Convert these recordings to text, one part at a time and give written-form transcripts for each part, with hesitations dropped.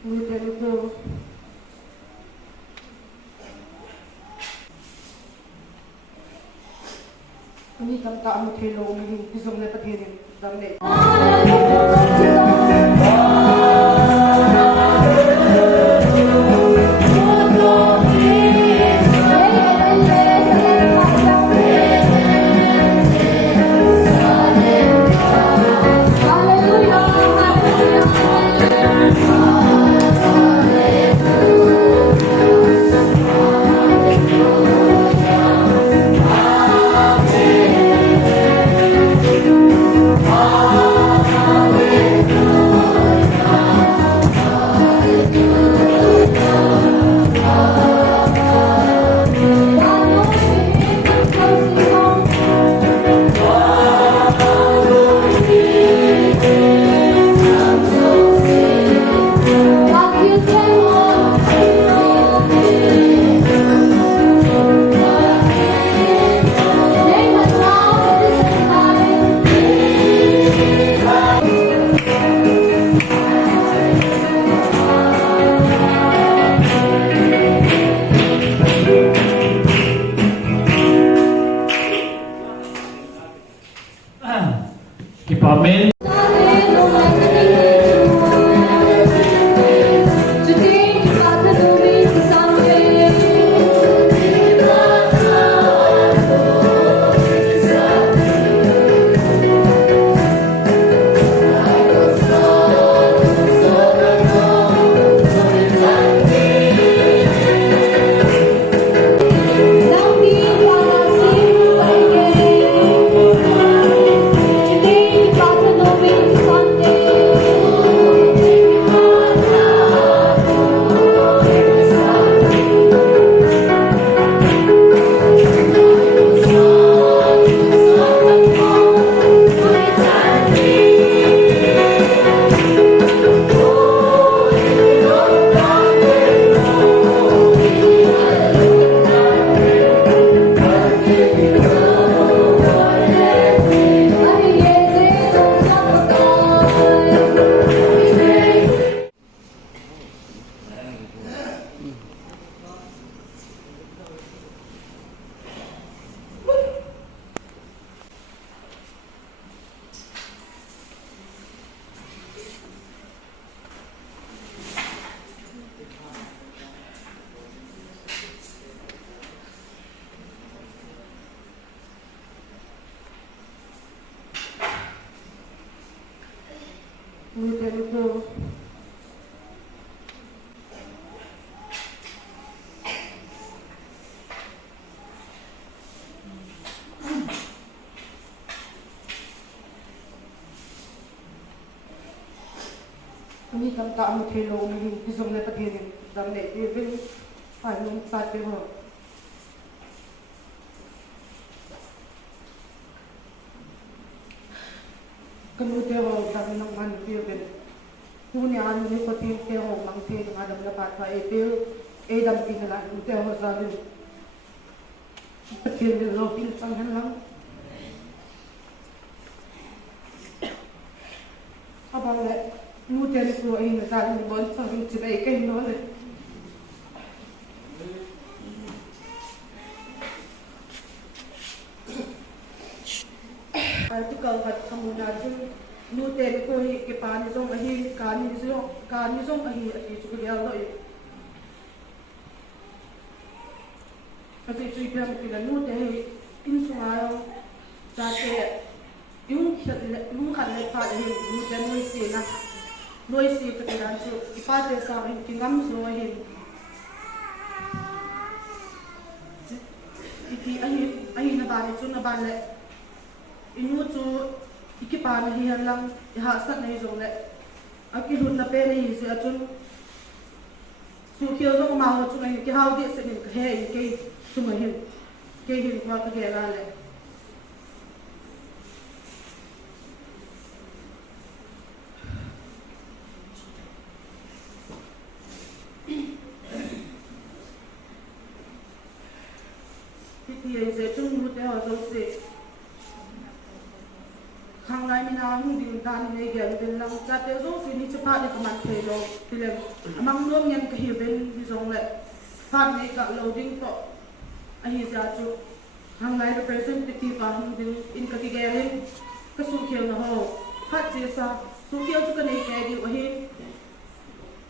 Mutelito. Ini tam tak mutelo ni kisong na patirin damne. Amen. Mutelito. Ini tam tak mutelo ni kisong na patirin damne. Even ayong sate ho. Kanutero dami ng manpil ben. Punya ano ni patin tero mangte ng adam na patwa epil edam tingala utero sa rin. Patin ng lopil sanghan lang. Abang le mutero ko ay nasal ni bon sa rin sibay kay no le. Itu kalau kat kamu najum nute ko hi ke pani zong ahi kani zong ahi ati chu ya lo i ati chu pya mu kila nute hi in suayo jate yung kan le pa hi nute noi si ka tiran chu ipate sa hi kingam zo hi iti ahi na ba chu na ba le inu chu ikipa na hihan lang ihasat na izong le akilun na pere hi si achun su kiyo zong maho chu na hi ki hao di se ni he i ke chu ma hin ke hin kwa ka ge la le ti ai se chung mu te ho zo se khang lai mi na hung ding dan ne gel ben lang cha te zo si ni chapa ni kaman the lo tilem amang nom ngen ka hi ben hi zong le phan ne ka loading to a hi ja chu hang lai representative a hing din in ka ki gelin ka su khel na ho phat che sa su khel chu ka nei ke di wa hi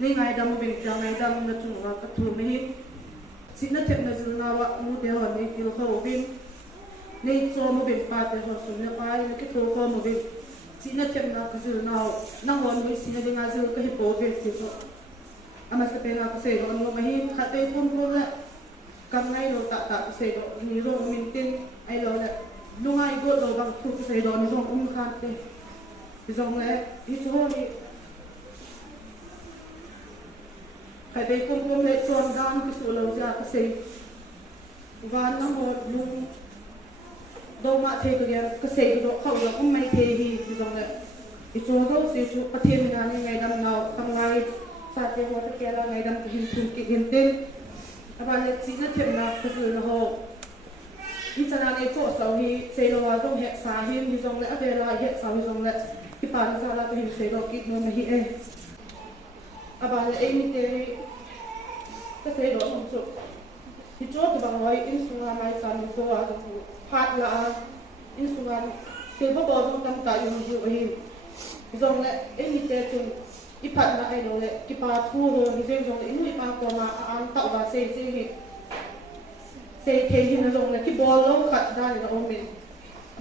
nei ngai dam ben ja ngai dam na chu wa ka thu me hi sin na thep na zil na wa mu te ho nei kil kho bin nei cho mo ben pa te ho su na pa ni ke to ko mo ben sin na thep na ka zil na na won ni sin na dinga zil ka hi po be ti so ama sa pe na ka se ro no ma hi kha te pun pun la kam ngai lo ta ta ka se ro ni ro min tin ai lo la lu ngai go lo bang thu ka se ro ni ro khan te ti zong le hi chu ni phải đây công nghệ chọn gan cái số lâu ra cái gì và nó một lung đâu mà thế cái gì đó không là cũng may thế thì giống vậy thì chúng tôi sẽ chụp bắt thêm là ngày năm nào trong ngày sa thế hoặc cái là ngày năm cái hình thù cái hình tên và lịch sử nó thêm là cái sự là hồ như thế này chỗ sau thì sẽ là trong hệ xã hiện thì giống lại về là hệ xã thì giống lại cái bản ra là cái hình sẽ đó kịch mà hiện và là em thì cái thế đó không chụp thì chỗ thì bằng nói in xuống là mai sản của tôi phát là in xuống là từ bao giờ trong tâm cả dùng nhiều hình dòng lại em thì chung ít phát là ai đó lại cái phát thu rồi thì riêng dòng lại nuôi mang qua mà ăn tạo và xây thì xây thế thì nó dòng lại cái bò lâu khát ra thì nó ôm mình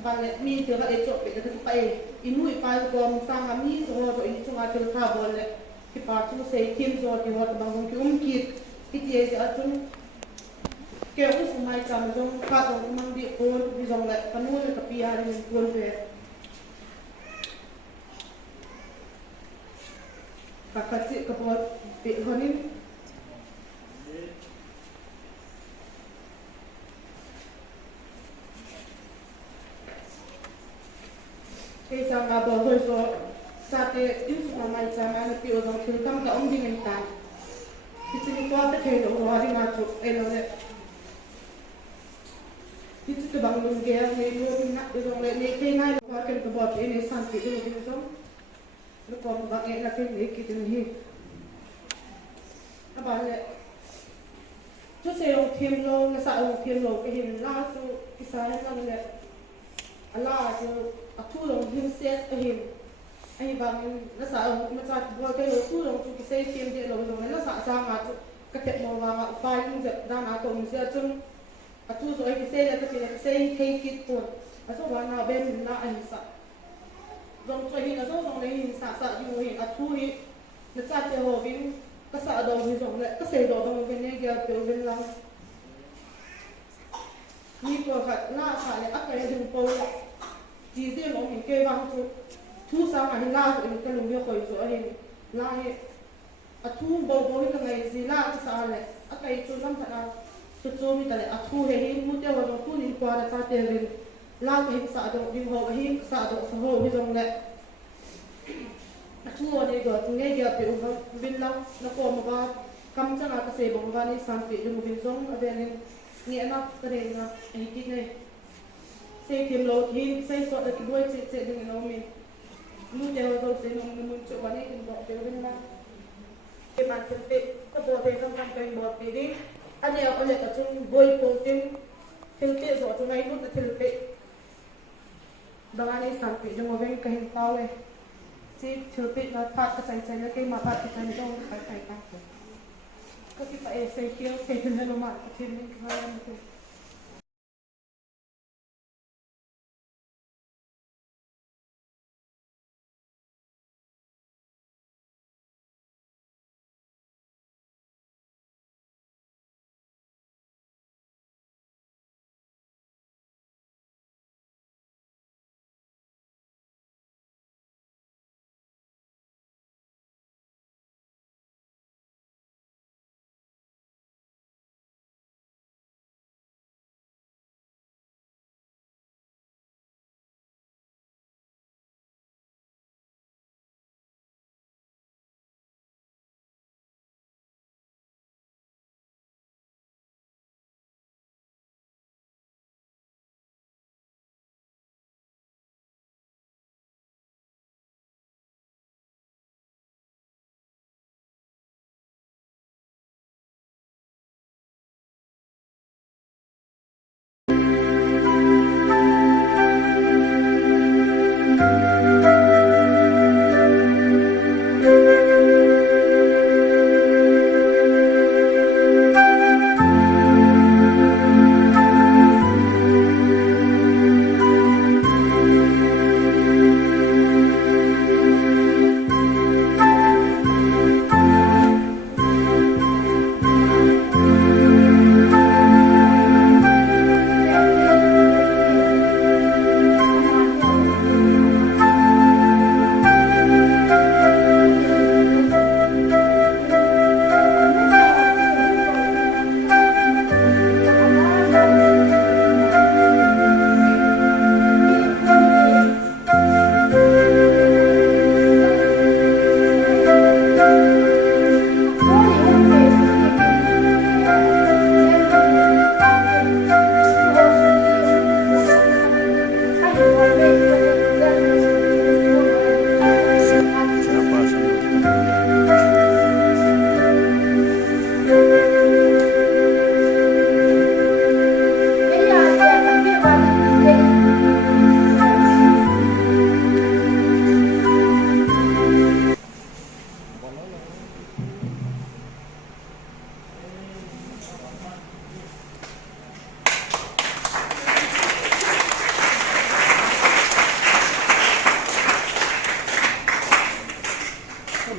và lại mi từ lại chỗ bị cái tay in nuôi phải qua sang là mi rồi in xuống là từ thả bò lại cái phát chúng xây thêm rồi thì họ bằng cái kít cái gì sẽ chúng kéo cái số mai chạm trong phát trong mang đi ôn đi dòng lại và nuôi được bia thì mình ôn về và phát triển các bộ bị hơn nín cái sang là bờ hơi rồi sa te in số mai chạm là bị ở trong thứ tâm cả ông đi mình tàn thì chỉ có cái thế độ hóa đi mà chụp em nói thì chỉ bằng lưng ghé người luôn nát được rồi này cái này qua cái cái bọt này sang cái được cái giống nó còn bạn em là cái này cái gì các bạn lại chút xe ông thêm lô nó xài ông thêm lô cái hình la cho cái sai nó này la cho thu đồng thêm xe cái hình anh bằng nó xài ông nó xài qua cái lô thu đồng cho cái xe thêm cái lô rồi nó xài sang mà cái thẹn màu vàng bay cũng giật ra mà cùng xe chung thu rồi cái xe là cái xe thay kit tuột và số bạn nào bên mình là anh sợ dòng chơi là số dòng này sợ sợ như hình thu hi nó chặt theo hồ bên cái sợ đầu thì dòng lại cái xe đầu dòng bên này kia kiểu bên lòng như vừa phải la phải lại ắt cái đường bầu chỉ riêng ông mình kê văng thu sang mà hình la rồi cái lồng bia khỏi rồi hình la hình thu bầu là ngày gì la cái sao này ắt cái chỗ lắm thật nào chút chỗ mi tại thu hệ hình mua tiêu vào thu đi qua là sao tiền lên la cái hình sợ độ đi hồ cái hình sợ độ xã hội bây giờ này thu ở đây rồi ngay giờ bị bên long nó còn một cái cầm chân là cái xe bóng van đi sang bị được một bên giống ở bên này nghĩa nó cái này là cái kít này xe kiếm lột hình xe sọt được cái đuôi sẽ đừng nó mình mua tiêu rồi sẽ nó mình chỗ vào đây đừng bỏ tiêu bên long cái bàn chân tệ cái bộ thế không cái bộ thế đi anh em ở đây ở trong bôi cổ tim thiếu tệ rồi trong này nút là thiếu tệ đó là này sản phẩm trong bên cái hình tao này chỉ thiếu tệ là phát cái trái là cái mà phát cái trái trong cái tăng có cái phải xây kia xây thêm nó mà thêm những cái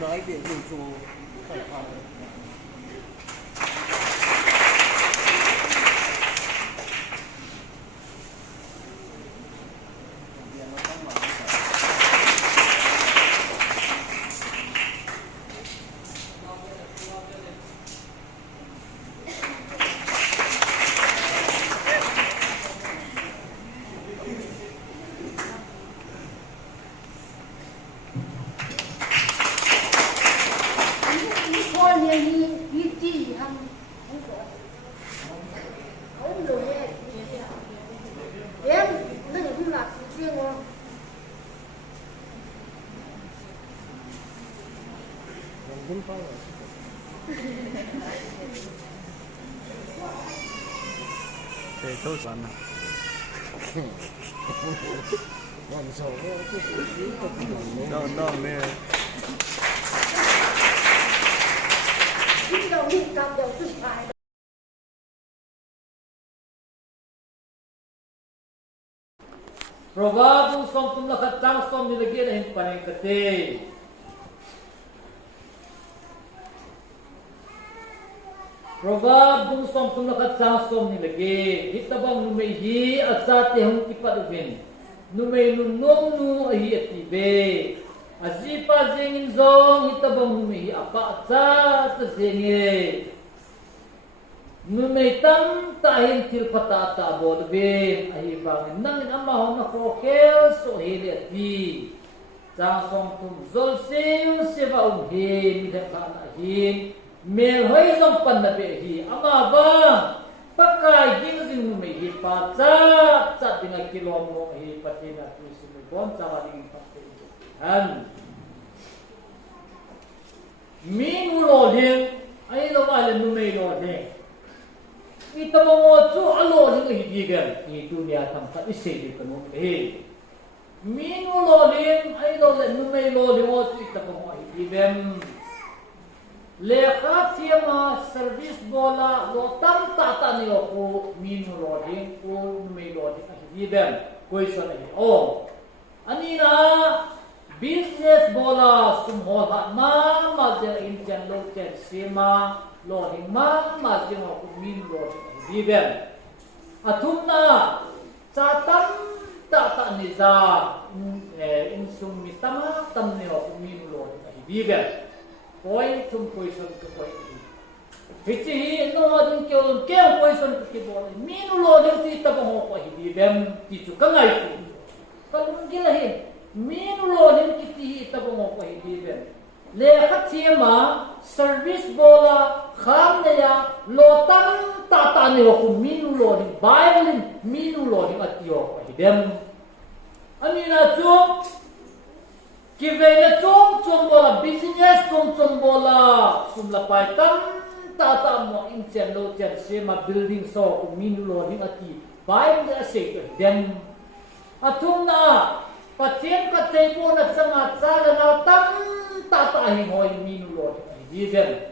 拿一点就说害怕了。对，都酸了。No, no, man. เพราะว่าผู้ทรงตุลกัดจังทรงนิลเกียรติเห็นปานกเตเพราะว่าผู้ทรงตุลกัดจังทรงนิลเกียรติฮิตบังนุเมฮีอาซาเตหงกิปัดวินนุเมนุนงนูอหิอติเบอาจีปาเจงินซองฮิตบังนุเมฮีอาปะซาตเจงเอนุเมตัมตาหินทิลปตาตาบอลเวนอหิบังนังอินอามาฮอนโคเคลโซเฮเลตีจางทรงตุมโซลเซลเซวาเฮมิเดปานาหินเมลเฮยซงปันนาเบฮีอามาบังปากายยิงซินุเมฮีปาซาจัดดิงกิโลโมฮีปฏินาตุสิเมบอนจาวาดิงปัตเตฮันมีงูโลดิงไอ้เราว่าเลยนุเมโลดิงKita mengucu Allah dengan hidigan di dunia tempat isi di penuh ini. Minu lolim, ay lolim, numay lolim o kita mengucu hidigan. Lekat siya service bola lo tam tata niyo ko minu lolim o numay lolim hidigan. Koy sa nahi. Oh, anina business bola sumhola ma magja injan lo chen sima. Loring ma majing ako min loring hidiben atumna sa tam tata ni za insum mitama tam ni ako min loring hidiben point tum poison to point hichi no adun kyo poison to kibo min loring ti tabong ako hidiben ti chu kangai ko kalung gilahin min loring ti tabong ako hidiben lekhat siya service bola kham naya lotan tata ni ko minu lo ni bible minu lo ni atio hidem anina chum kivena chum bola business chum bola sumla pai tam tata mo inchen lo chen sema building so ko minu lo ni ati bible ase hidem atumna patien ka tepo na sanga sala na tam tata hi hoi minu lo ni hidem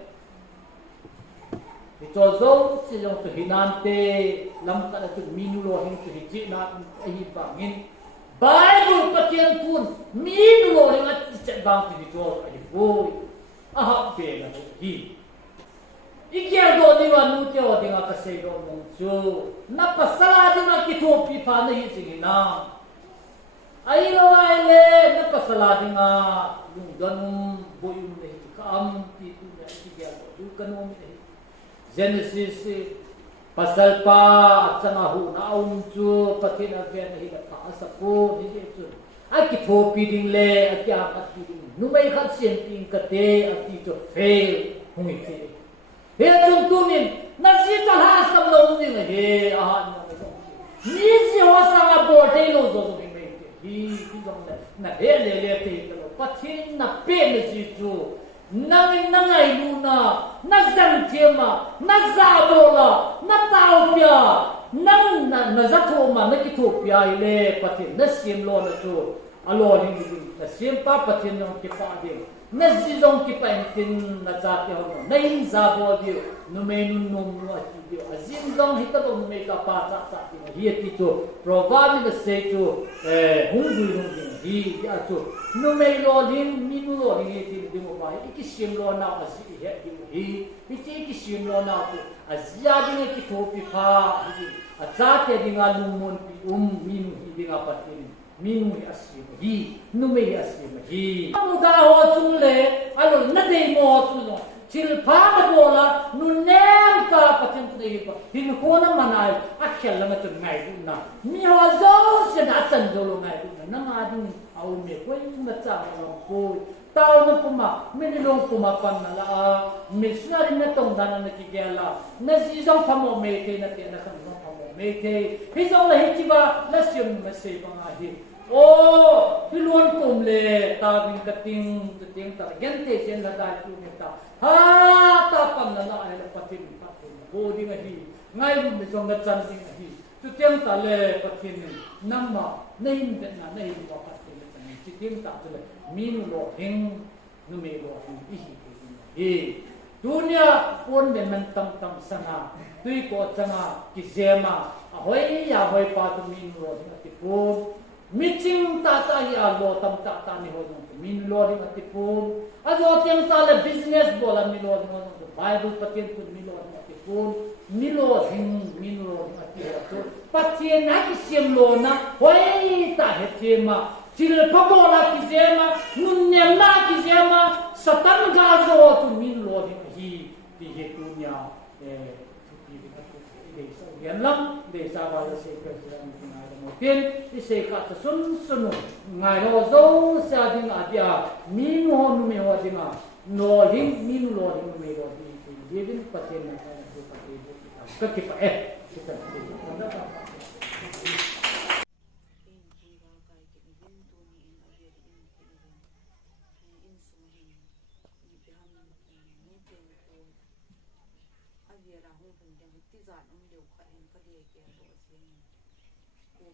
ito zo silang to hinante lam ka na to minulo hin to hiji na ahi bangin Bible patien pun minulo hin at set bang to dito ahi boy aha pe na hi ikiya do ni wa nu te o dinga ka se do mong jo na pasala di ma kito pi pa na hi sing na ai lo ai le na pasala di nga lung ganum boy um ne ka am pi tu ya ikiya do kanum Genesis pasal pa at sa ngahu na auncho patin aven na hilat paasapo ni Jesu ay kitopi ding le at yakat ding numay kat siyempre kate at ito fail humiti kaya tuntunin nasital hasam na unin he ahan na nisi hosa nga borte no zo himay hi na hele te patin na pe na Jesu Nangay luna, nagzangtima, nagzabola, natawpya, nazatoma, nakitopya, ile, pati, nasim lo na to, alo, nasim pa, pati, nang kipadim, na zizong ki pa tin na cha te ho na in za bo di no me nun nom no ti di azin zong hita do me ka pa cha ti hi ti to provam the say to hung du hi ya to no me lo lin mi nu lo ni ti di mo ba ki sim lo na asi hi ti ki sim lo na to azia di ki to pi pha a cha te di nga lu mon pi mi nu hi di nga pa tin min asim hi nu me asim hi mu da ho chung le alo na dei mo chu lo chil pha ma bola nu nem ka patin dei pa hin ko na manai a khel la tu ngai du na mi ho zo se na chan zo lo ngai du na ma ding au me ko ma cha lo ko tao na puma me ni long puma pan na la me sna ri na tong dan na ki ge la na ji zong pha mo me te na te na kan zong pha mo me te hi zong la hi ki ba la sim ma se ba nga hi oh piluan kum le ta bin ka ting ta gente chen la da tu ne ta ha ta pan na la le patin bo ding hi ngai lu me song na chan ding hi tu tiang ta le patin nam ma nei de na nei wa patin ne chi tiang ta tu le min lo hing nu me lo hi hi dunia pon de man tam sana tui ko changa ki zema a hoi ya hoi pa tu min lo ti po meeting tata ya lo tam ta ni ho min lo ri ati pun a lo tiang ta le business bola mi lo no bible patien pun mi lo ati pun mi lo hing min lo ati to patien na ki sim lo na hoi ta he tema til pa bola ki zema nun ne na ki zema satan ga zo tu min lo hi ti he dunia yan lang de sa ba se ka tiên đi xe cả sun sunu ngày đó dấu xa đi ngã dia min ho nu me ho đi ngã no hing min lo hing me lo đi đi đến phát triển này thì phát triển các cái phải kita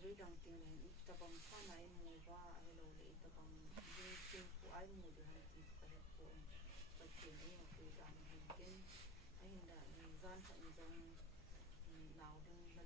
với đồng tiền này ít tập bằng pha này mua va hello để tập bằng những tiền của ai mua được hàng tỷ phải được của và tiền ấy mà cứ làm hàng tiền anh đã gian tận trong nào đang là